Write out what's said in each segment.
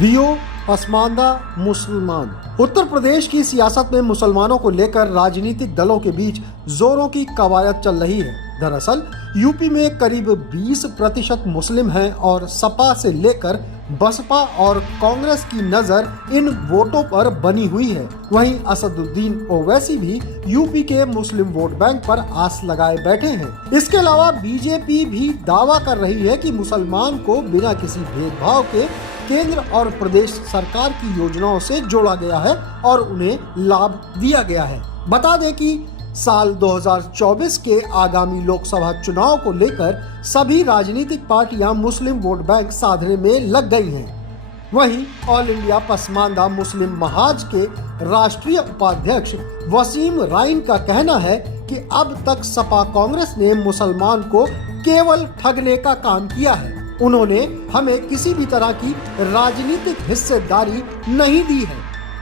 VO Pasmanda मुसलमान। उत्तर प्रदेश की सियासत में मुसलमानों को लेकर राजनीतिक दलों के बीच जोरों की कवायद चल रही है। दरअसल यूपी में करीब 20% मुस्लिम हैं और सपा से लेकर बसपा और कांग्रेस की नजर इन वोटों पर बनी हुई है। वहीं असदुद्दीन ओवैसी भी यूपी के मुस्लिम वोट बैंक पर आस लगाए बैठे हैं। इसके अलावा बीजेपी भी दावा कर रही है कि मुसलमान को बिना किसी भेदभाव के केंद्र और प्रदेश सरकार की योजनाओं से जोड़ा गया है और उन्हें लाभ दिया गया है। बता दें कि साल 2024 के आगामी लोकसभा चुनाव को लेकर सभी राजनीतिक पार्टियां मुस्लिम वोट बैंक साधने में लग गई हैं। वहीं ऑल इंडिया पसमानदा मुस्लिम महाज के राष्ट्रीय उपाध्यक्ष वसीम राइन का कहना है कि अब तक सपा कांग्रेस ने मुसलमान को केवल ठगने का काम किया है। उन्होंने हमें किसी भी तरह की राजनीतिक हिस्सेदारी नहीं दी है,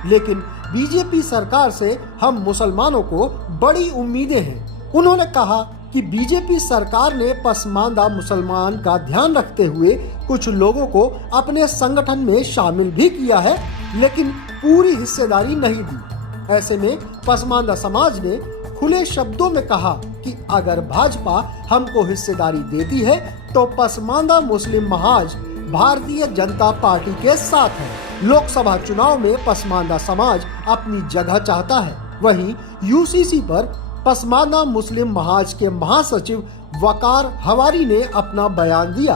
लेकिन बीजेपी सरकार से हम मुसलमानों को बड़ी उम्मीदें हैं। उन्होंने कहा कि बीजेपी सरकार ने पसमानदा मुसलमान का ध्यान रखते हुए कुछ लोगों को अपने संगठन में शामिल भी किया है, लेकिन पूरी हिस्सेदारी नहीं दी। ऐसे में पसमानदा समाज ने खुले शब्दों में कहा कि अगर भाजपा हमको हिस्सेदारी देती है तो पसमानदा मुस्लिम महाज भारतीय जनता पार्टी के साथ है। लोकसभा चुनाव में पसमानदा समाज अपनी जगह चाहता है। वहीं यूसीसी पर पसमानदा मुस्लिम महाज के महासचिव वकार हवारी ने अपना बयान दिया।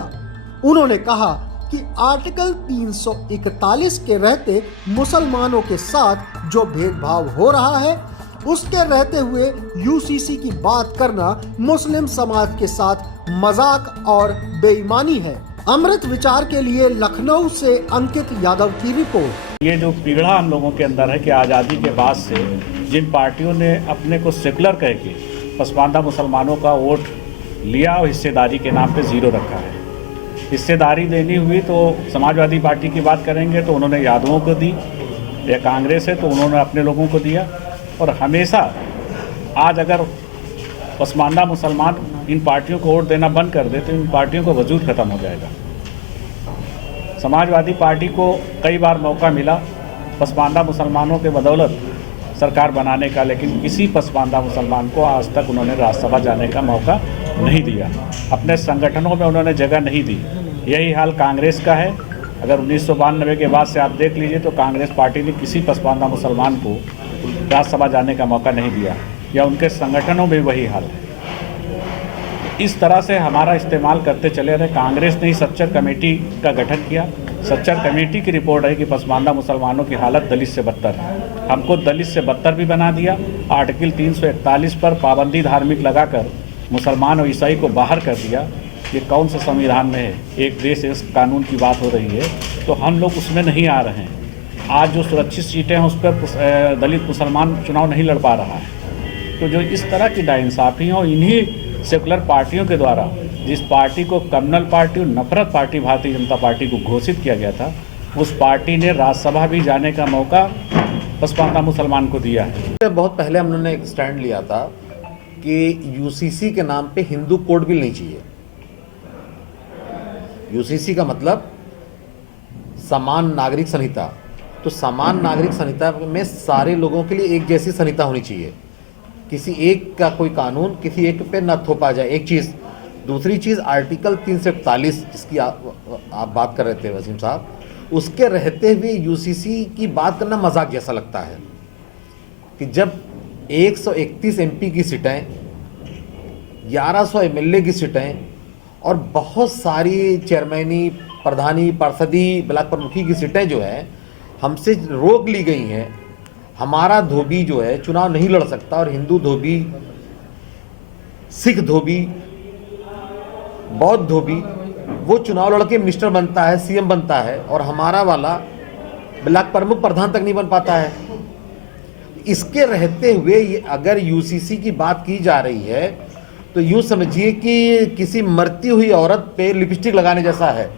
उन्होंने कहा कि आर्टिकल 341 के रहते मुसलमानों के साथ जो भेदभाव हो रहा है, उसके रहते हुए यूसीसी की बात करना मुस्लिम समाज के साथ मजाक और बेईमानी है। अमृत विचार के लिए लखनऊ से अंकित यादव की रिपोर्ट। ये जो पीड़ा हम लोगों के अंदर है कि आज़ादी के बाद से जिन पार्टियों ने अपने को सेकुलर कह के पसमानदा मुसलमानों का वोट लिया और हिस्सेदारी के नाम पे जीरो रखा है। हिस्सेदारी देनी हुई तो समाजवादी पार्टी की बात करेंगे तो उन्होंने यादवों को दी, या कांग्रेस है तो उन्होंने अपने लोगों को दिया। और हमेशा आज अगर पसमानदा मुसलमान इन पार्टियों को वोट देना बंद कर दे तो इन पार्टियों का वजूद खत्म हो जाएगा। समाजवादी पार्टी को कई बार मौका मिला पसमानदा मुसलमानों के बदौलत सरकार बनाने का, लेकिन किसी पसमानदा मुसलमान को आज तक उन्होंने राज्यसभा जाने का मौका नहीं दिया। अपने संगठनों में उन्होंने जगह नहीं दी। यही हाल कांग्रेस का है। अगर 1992 के बाद से आप देख लीजिए तो कांग्रेस पार्टी ने किसी पसमानदा मुसलमान को राज्यसभा जाने का मौका नहीं दिया, या उनके संगठनों में वही हाल है। इस तरह से हमारा इस्तेमाल करते चले रहे। कांग्रेस ने ही सच्चर कमेटी का गठन किया। सच्चर कमेटी की रिपोर्ट है कि पसमानदा मुसलमानों की हालत दलित से बदतर है। हमको दलित से बदतर भी बना दिया। आर्टिकल 341 पर पाबंदी धार्मिक लगाकर मुसलमान और ईसाई को बाहर कर दिया। ये कौन से संविधान में है? एक देश एक कानून की बात हो रही है, तो हम लोग उसमें नहीं आ रहे हैं। आज जो सुरक्षित सीटें हैं उस पर दलित मुसलमान चुनाव नहीं लड़ पा रहा है। तो जो इस तरह की नाइंसाफ़ी हो, इन्हीं सेकुलर पार्टियों के द्वारा जिस पार्टी को कम्युनल पार्टी और नफरत पार्टी भारतीय जनता पार्टी को घोषित किया गया था, उस पार्टी ने राज्यसभा भी जाने का मौका पसमानदा मुसलमान को दिया है। बहुत पहले हम लोगों ने एक स्टैंड लिया था कि यूसीसी के नाम पे हिंदू कोड बिल नहीं चाहिए। यूसीसी का मतलब समान नागरिक संहिता। तो समान नागरिक संहिता में सारे लोगों के लिए एक जैसी संहिता होनी चाहिए। किसी एक का कोई कानून किसी एक पे न थोपा जाए, एक चीज़। दूसरी चीज़ आर्टिकल 341 जिसकी आप बात कर रहे थे वसीम साहब, उसके रहते हुए यूसीसी की बात करना मजाक जैसा लगता है कि जब 131 एमपी की सीटें, 1100 एमएलए की सीटें और बहुत सारी चेयरमैनी, प्रधानी, पार्षदी, ब्लॉक प्रमुखी की सीटें जो है हमसे रोक ली गई हैं। हमारा धोबी जो है चुनाव नहीं लड़ सकता और हिंदू धोबी, सिख धोबी, बौद्ध धोबी वो चुनाव लड़के मिनिस्टर बनता है, सीएम बनता है, और हमारा वाला ब्लॉक प्रमुख प्रधान तक नहीं बन पाता है। इसके रहते हुए अगर यूसीसी की बात की जा रही है तो यूँ समझिए कि किसी मरती हुई औरत पे लिपस्टिक लगाने जैसा है।